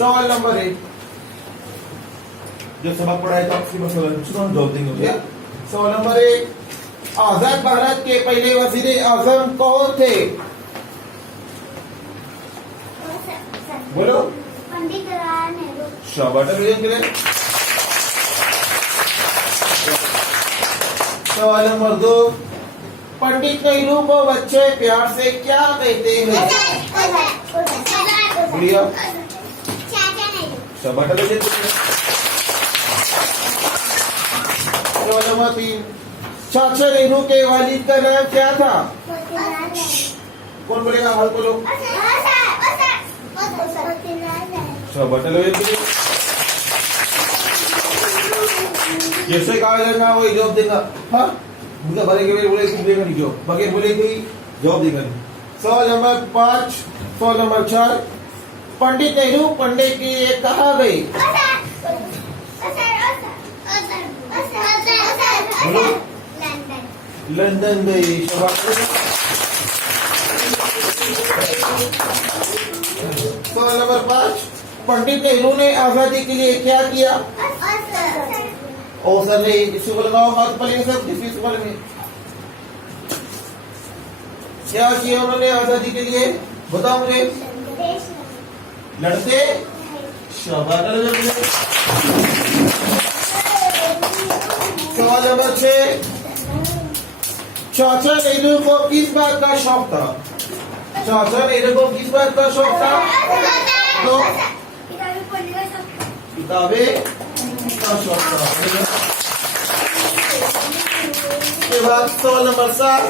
सवाल नंबर 1 जो सबक पढ़ाया था उसके बाद सवाल जवाब देंगे। सवाल नंबर 1, आजाद भारत के पहले वजीर आजम कौन थे? बोलो। पंडित जवाहरलाल नेहरू। शाबाश। सवाल नंबर 2, पंडित नेहरू को बच्चे प्यार से क्या कहते हैं? बढ़िया। शाबाश। सवाल नंबर 3, चाचा नेहरू के वालिद का नाम क्या था? कौन बोलेगा? हाथ बोलो। जैसे कहा जाएगा वही जवाब देगा। हाँ, मुझे भले के बोले देगा नहीं, जवाब बगैर बोले कोई जवाब देगा नहीं। सवाल नंबर 5, सवाल नंबर 4, पंडित नेहरू पंडित की ये कहा गई? लंदन गई। सवाल नंबर 5, पंडित नेहरू ने आजादी के लिए क्या किया? और सर ने इसी को लगाओ हाथ पलेंगे सर, इसी सवाल में क्या किया उन्होंने आजादी के लिए? बताओ मुझे। लड़ते। सवाल नंबर 6, चाचा नेहरू को किस बात का शौक था? चाचा नेहरू को किस बात का शौक था? तो किताबें का शौक था। उसके बाद सवाल नंबर 7,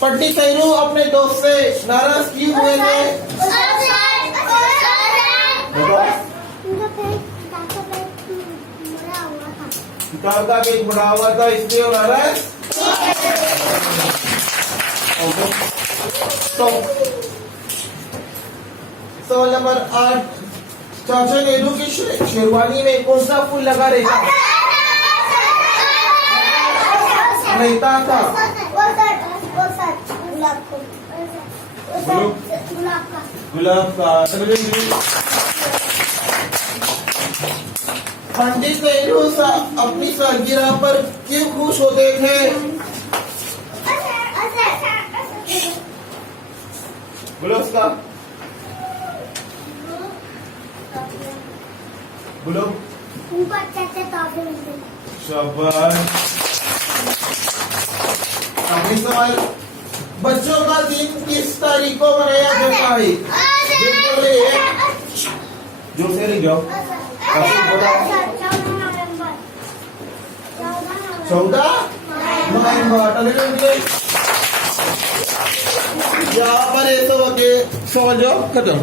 पंडित नेहरू अपने दोस्त से नाराज क्यों हुए थे? किताब का पेज बड़ा हुआ था इसलिए वो नाराज। तो सवाल नंबर 8, चाचा नेहरू की शेरवानी में कौन सा फूल लगा रहता था? गुलाब का। पंडित नेहरू अपनी सालगिरह पर क्यों खुश होते थे? बोलो उसका। बोलो। उनको अच्छे तोहफे मिलते हैं। शाबाश। अगली सवाल, बच्चों का दिन किस तारीख को मनाया जाता है? जो से नहीं जाओ। 14 नवंबर। यहाँ पर ये सब सवाल जवाब खत्म।